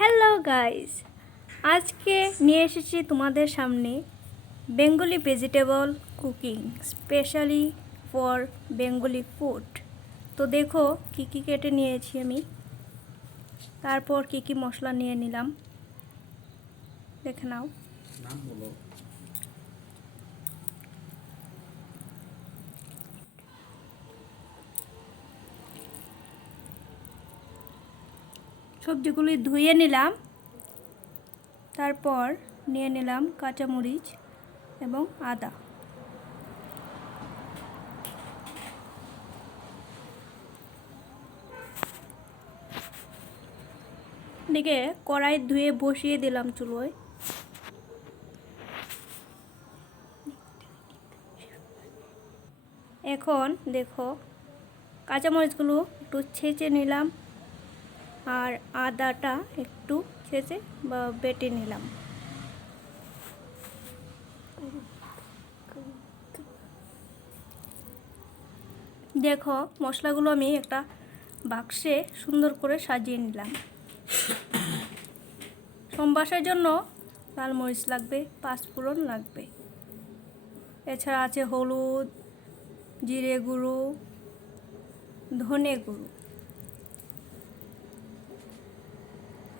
Hello guys, আজকে নিয়ে এসেছি তোমাদের সামনে Bengali vegetable cooking specially for Bengali food. তো দেখো কি কি কেটে নিয়েছি আমি, তারপর কি কি মশলা নিয়ে নিলাম দেখে নাও। নাম বলো। সবজিগুলি ধুয়ে নিলাম, তারপর নিয়ে নিলাম কাঁচামরিচ এবং আদা। এদিকে কড়াই ধুয়ে বসিয়ে দিলাম চুলোয়। এখন দেখো কাঁচামরিচগুলো একটু ছেঁচে নিলাম আর আদাটা একটু ছেঁচে বা বেটে নিলাম। দেখো মশলাগুলো আমি একটা বাক্সে সুন্দর করে সাজিয়ে নিলাম। সম্বাসের জন্য লাল মরিচ লাগবে, পাঁচফোড়ন লাগবে, এছাড়া আছে হলুদ, জিরে গুঁড়ো, ধনে গুঁড়ো।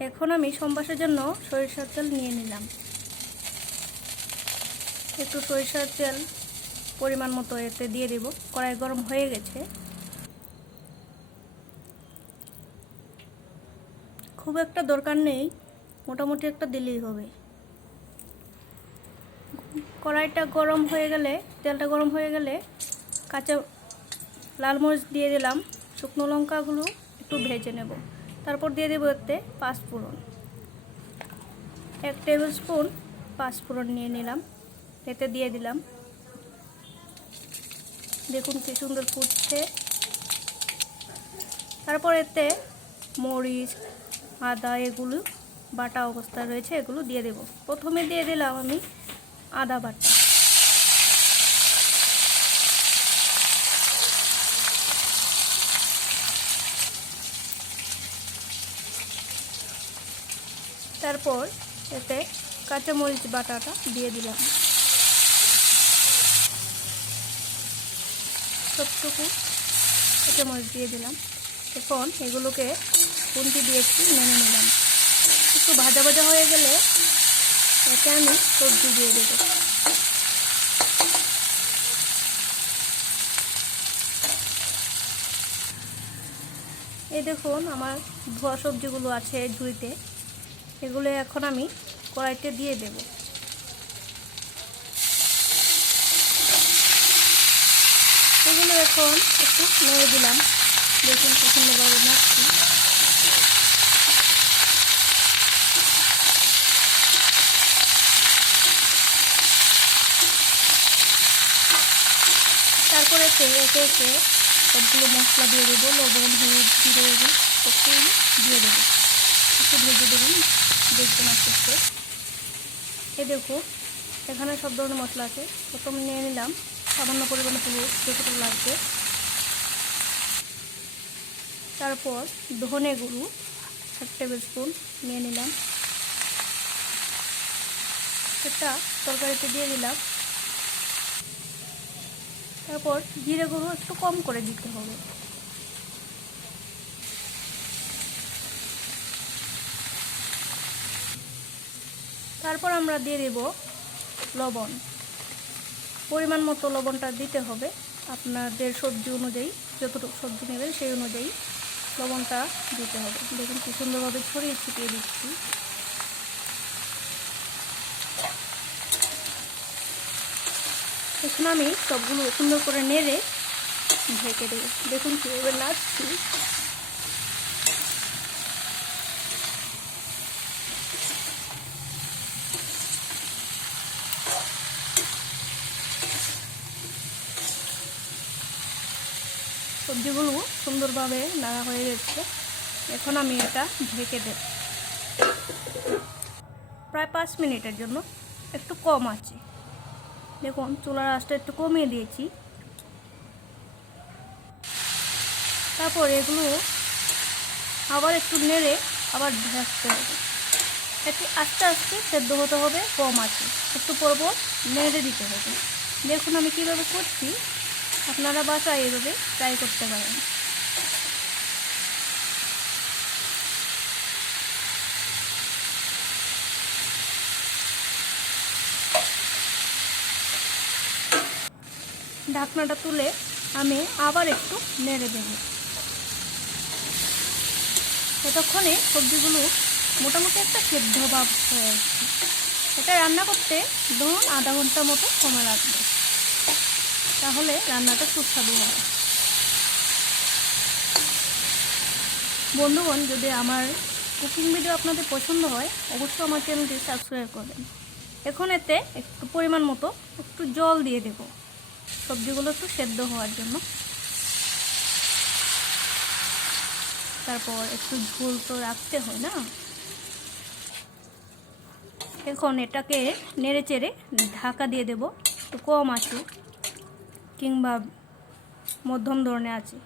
এখন আমি সম্বাসের জন্য সরিষার তেল নিয়ে নিলাম। একটু সরিষার তেল পরিমাণ মতো এতে দিয়ে দেব। কড়াই গরম হয়ে গেছে, খুব একটা দরকার নেই, মোটামুটি একটা দিলেই হবে। কড়াইটা গরম হয়ে গেলে, তেলটা গরম হয়ে গেলে কাঁচা লাল মরিচ দিয়ে দিলাম, শুকনো লঙ্কাগুলো একটু ভেজে নেব। তারপর দিয়ে দেবো এতে পাঁচফোড়ন, 1 টেবিল স্পুন পাঁচফোড়ন নিয়ে নিলাম, এতে দিয়ে দিলাম। দেখুন কি সুন্দর ফুটছে। তারপর এতে মরিচ, আদা এগুলো বাটা অবস্থায় রয়েছে, এগুলো দিয়ে দেব। প্রথমে দিয়ে দিলাম আমি আদা বাটা। তারপর এতে কাঁচামরিচ বাটাটা দিয়ে দিলাম, সবটুকু কাঁচামরিচ দিয়ে দিলাম। এখন এগুলোকে খুন্তি দিয়ে একটু নেড়ে নিলাম। একটু ভাজা ভাজা হয়ে গেলে এতে আমি সবজি দিয়ে দেব। এই দেখুন আমার ধোয়া সবজিগুলো আছে ঝুড়িতে, এগুলো এখন আমি কড়াইতে দিয়ে দেব। এগুলো এখন একটু নেড়ে দিলাম। দেখুন কি সুন্দরভাবে নাড়ছি। তারপরে একে একে সবগুলো মশলা দিয়ে দেবো, লবণ, হলুদ, জিরে এগুলো সবগুলো দিয়ে দেবো। একটু ভেজে দেবেন, দেখবেন আস্তে আস্তে। এ দেখো এখানে সব ধরনের মশলা আছে। প্রথম নিয়ে নিলাম সামান্য পরিমাণে হলুদ, যতটুকু লাগবে। তারপর ধনে গুঁড়ো 1 টেবিল স্পুন নিয়ে নিলাম, এটা তরকারিতে দিয়ে দিলাম। তারপর জিরে গুঁড়ো একটু কম করে দিতে হবে। তারপর আমরা দিয়ে দেব লবণ। পরিমাণ মতো লবণটা দিতে হবে, আপনাদের সবজি অনুযায়ী, যতটুকু সবজি নেবেন সেই অনুযায়ী লবণটা দিতে হবে। দেখুন কি সুন্দরভাবে ছড়িয়ে ছিটিয়ে দিচ্ছি। এখন আমি সবগুলো সুন্দর করে নেড়ে ঢেকে দেব। দেখুন কীভাবে নাড়ছি। সবজিগুলো সুন্দরভাবে নাড়া হয়ে গেছে, এখন আমি এটা ঢেকে দেব প্রায় 5 মিনিটের জন্য। একটু কম আছে, দেখুন চুলার আঁচটা একটু কমিয়ে দিয়েছি। তারপর এগুলো আবার একটু নেড়ে আবার ভাজতে হবে। এটি আস্তে আস্তে সেদ্ধ হতে হবে কম আছে, একটু পর পর নেড়ে দিতে হবে। দেখুন আমি কীভাবে করছি, আপনারা বাসায় এভাবে ট্রাই করতে পারেন। ঢাকনাটা তুলে আমি আবার একটু নেড়ে দেব। এতক্ষণে সবজিগুলো মোটামুটি একটা সেদ্ধ ভাব হয়ে আসছে। এটা রান্না করতে ধরুন আধা ঘন্টা মতো সময় লাগবে, তাহলে রান্নাটা সুস্বাদু হবে। বন্ধুগণ, যদি আমার কুকিং ভিডিও আপনাদের পছন্দ হয় অবশ্যই আমার চ্যানেলটি সাবস্ক্রাইব করবেন। এখন এতে একটু পরিমাণ মতো একটু জল দিয়ে দেব সবজিগুলো একটু সেদ্ধ হওয়ার জন্য। তারপর একটু ঝোল তো রাখতে হয় না। এখন এটাকে নেড়ে চেড়ে ঢাকা দিয়ে দেব, একটু কম আছে কিংবা মধ্যম ধরনের আছে।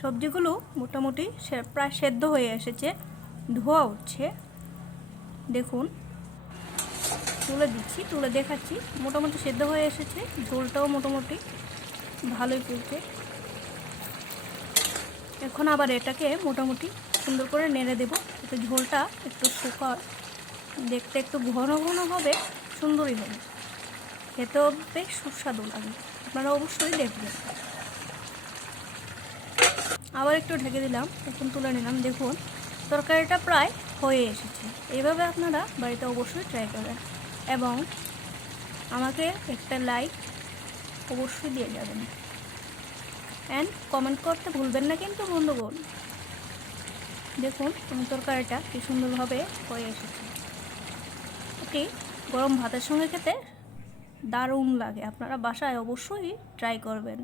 সবজিগুলো মোটামুটি প্রায় সেদ্ধ হয়ে এসেছে, ধোয়া উঠছে। দেখুন তুলে দিচ্ছি, তুলে দেখাচ্ছি, মোটামুটি সেদ্ধ হয়ে এসেছে, ঝোলটাও মোটামুটি ভালোই ফুলছে। এখন আবার এটাকে মোটামুটি সুন্দর করে নেড়ে দেব, যাতে ঝোলটা একটু শুকায়, দেখতে একটু ঘন ঘন হবে, সুন্দরই হবে, খেতেও বেশ সুস্বাদু লাগে। আপনারা অবশ্যই দেখবেন। আবার একটু ঢেকে দিলাম, এখন তুলে নিলাম। দেখুন তরকারিটা প্রায় হয়ে এসেছে। এইভাবে আপনারা বাড়িতে অবশ্যই ট্রাই করবেন এবং আমাকে একটা লাইক অবশ্যই দিয়ে যাবেন, অ্যান্ড কমেন্ট করতে ভুলবেন না কিন্তু বন্ধুগণ। দেখুন তরকারিটা কি সুন্দরভাবে হয়ে এসেছে। এটি গরম ভাতের সঙ্গে খেতে দারুণ লাগে, আপনারা বাসায় অবশ্যই ট্রাই করবেন।